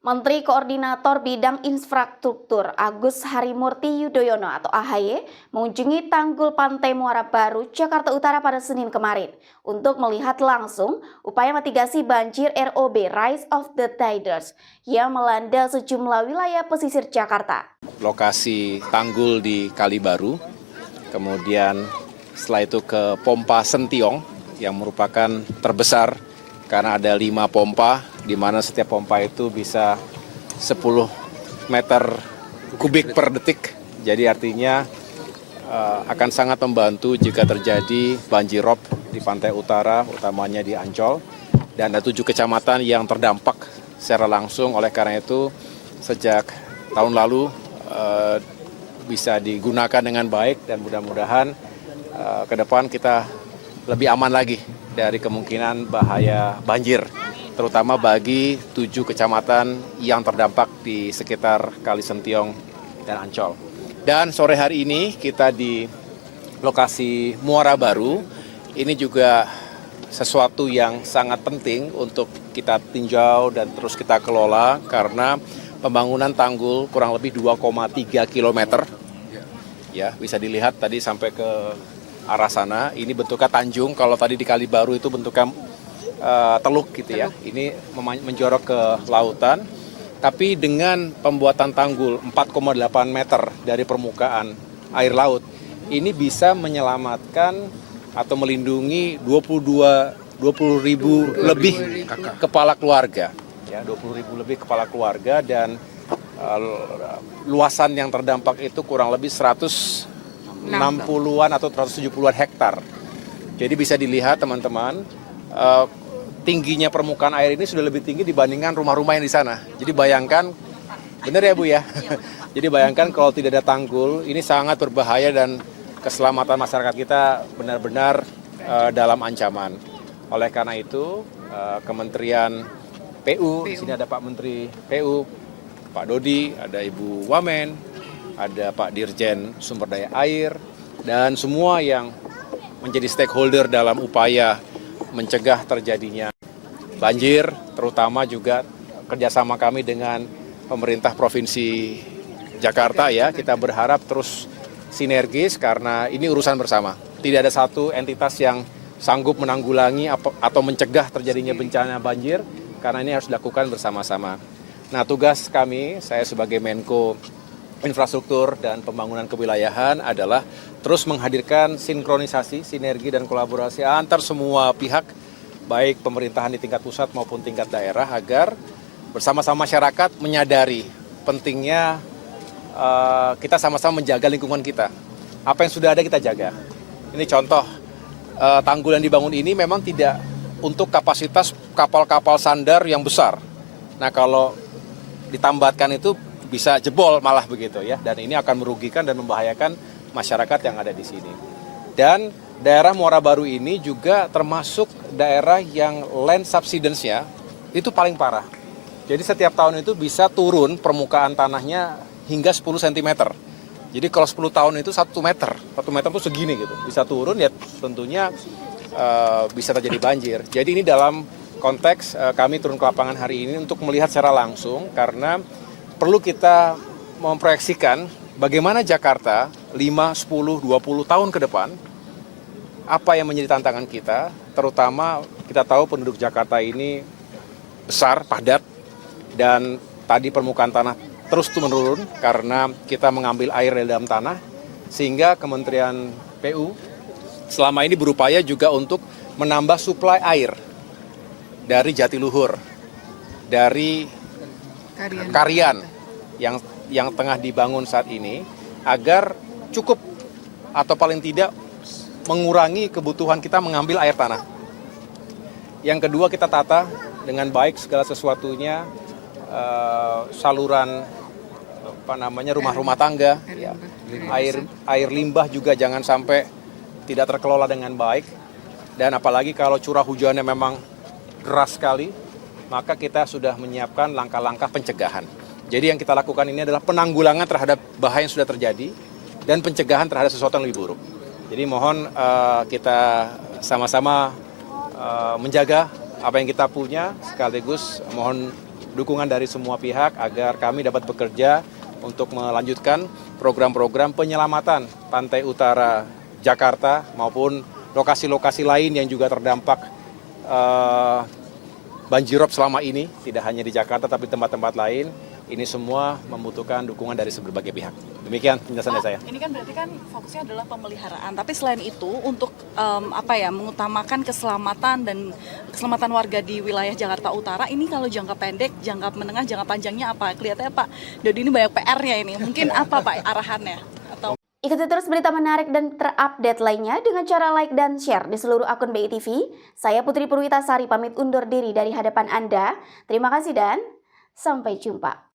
Menteri Koordinator Bidang Infrastruktur Agus Harimurti Yudhoyono atau AHY mengunjungi Tanggul Pantai Muara Baru, Jakarta Utara pada Senin kemarin untuk melihat langsung upaya mitigasi banjir ROB Rise of the Tiders yang melanda sejumlah wilayah pesisir Jakarta. Lokasi tanggul di Kalibaru, kemudian setelah itu ke pompa Sentiong yang merupakan terbesar karena ada 5 pompa, di mana setiap pompa itu bisa 10 meter kubik per detik. Jadi artinya akan sangat membantu jika terjadi banjir rob di pantai utara, utamanya di Ancol. Dan ada 7 kecamatan yang terdampak secara langsung. Oleh karena itu, sejak tahun lalu bisa digunakan dengan baik dan mudah-mudahan ke depan kita lebih aman lagi dari kemungkinan bahaya banjir, terutama bagi 7 kecamatan yang terdampak di sekitar Kali Sentiong dan Ancol. Dan sore hari ini kita di lokasi Muara Baru, ini juga sesuatu yang sangat penting untuk kita tinjau dan terus kita kelola karena pembangunan tanggul kurang lebih 2,3 km. Ya, bisa dilihat tadi sampai ke arah sana, ini bentuknya tanjung, kalau tadi di Kalibaru itu bentuknya teluk gitu ya. Ini menjorok ke lautan, tapi dengan pembuatan tanggul 4,8 meter dari permukaan air laut, ini bisa menyelamatkan atau melindungi 20.000 lebih kepala keluarga. Ya, 20.000 lebih kepala keluarga dan luasan yang terdampak itu kurang lebih 160-an atau 170-an hektar. Jadi bisa dilihat teman-teman, tingginya permukaan air ini sudah lebih tinggi dibandingkan rumah-rumah yang di sana. Jadi bayangkan, benar ya Bu ya? Jadi bayangkan kalau tidak ada tanggul, ini sangat berbahaya dan keselamatan masyarakat kita benar-benar dalam ancaman. Oleh karena itu, Kementerian PU, di sini ada Pak Menteri PU, Pak Dodi, ada Ibu Wamen, ada Pak Dirjen Sumber Daya Air, dan semua yang menjadi stakeholder dalam upaya mencegah terjadinya banjir, terutama juga kerjasama kami dengan pemerintah Provinsi Jakarta ya, kita berharap terus sinergis karena ini urusan bersama. Tidak ada satu entitas yang sanggup menanggulangi atau mencegah terjadinya bencana banjir, karena ini harus dilakukan bersama-sama. Nah, tugas kami, saya sebagai Menko Infrastruktur dan Pembangunan Kewilayahan adalah terus menghadirkan sinkronisasi, sinergi, dan kolaborasi antar semua pihak, baik pemerintahan di tingkat pusat maupun tingkat daerah, agar bersama-sama masyarakat menyadari pentingnya kita sama-sama menjaga lingkungan kita. Apa yang sudah ada kita jaga. Ini contoh, tanggul yang dibangun ini memang tidak untuk kapasitas kapal-kapal sandar yang besar. Nah, kalau ditambatkan itu bisa jebol malah begitu ya, dan ini akan merugikan dan membahayakan masyarakat yang ada di sini. Dan daerah Muara Baru ini juga termasuk daerah yang land subsidence-nya itu paling parah. Jadi setiap tahun itu bisa turun permukaan tanahnya hingga 10 cm. Jadi kalau 10 tahun itu 1 meter, 1 meter itu segini gitu, bisa turun ya tentunya bisa terjadi banjir. Jadi ini dalam konteks kami turun ke lapangan hari ini untuk melihat secara langsung karena perlu kita memproyeksikan bagaimana Jakarta 5, 10, 20 tahun ke depan, apa yang menjadi tantangan kita, terutama kita tahu penduduk Jakarta ini besar, padat, dan tadi permukaan tanah terus menurun karena kita mengambil air dari dalam tanah, sehingga Kementerian PU selama ini berupaya juga untuk menambah suplai air dari Jatiluhur, dari Karian yang tengah dibangun saat ini agar cukup atau paling tidak mengurangi kebutuhan kita mengambil air tanah. Yang kedua, kita tata dengan baik segala sesuatunya, saluran rumah-rumah tangga, ya. Air limbah juga jangan sampai tidak terkelola dengan baik, dan apalagi kalau curah hujannya memang deras sekali, maka kita sudah menyiapkan langkah-langkah pencegahan. Jadi yang kita lakukan ini adalah penanggulangan terhadap bahaya yang sudah terjadi dan pencegahan terhadap sesuatu yang lebih buruk. Jadi mohon kita sama-sama menjaga apa yang kita punya, sekaligus mohon dukungan dari semua pihak agar kami dapat bekerja untuk melanjutkan program-program penyelamatan pantai utara Jakarta maupun lokasi-lokasi lain yang juga terdampak banjirop selama ini, tidak hanya di Jakarta tapi tempat-tempat lain. Ini semua membutuhkan dukungan dari berbagai pihak. Demikian penjelasan dari saya. Ini kan berarti kan fokusnya adalah pemeliharaan. Tapi selain itu untuk mengutamakan keselamatan warga di wilayah Jakarta Utara. Ini kalau jangka pendek, jangka menengah, jangka panjangnya apa? Kelihatannya Pak Dodi ini banyak PR-nya ini. Mungkin apa Pak arahannya? Atau Ikuti terus berita menarik dan terupdate lainnya dengan cara like dan share di seluruh akun BI TV. Saya Putri Purwitasari pamit undur diri dari hadapan Anda. Terima kasih dan sampai jumpa.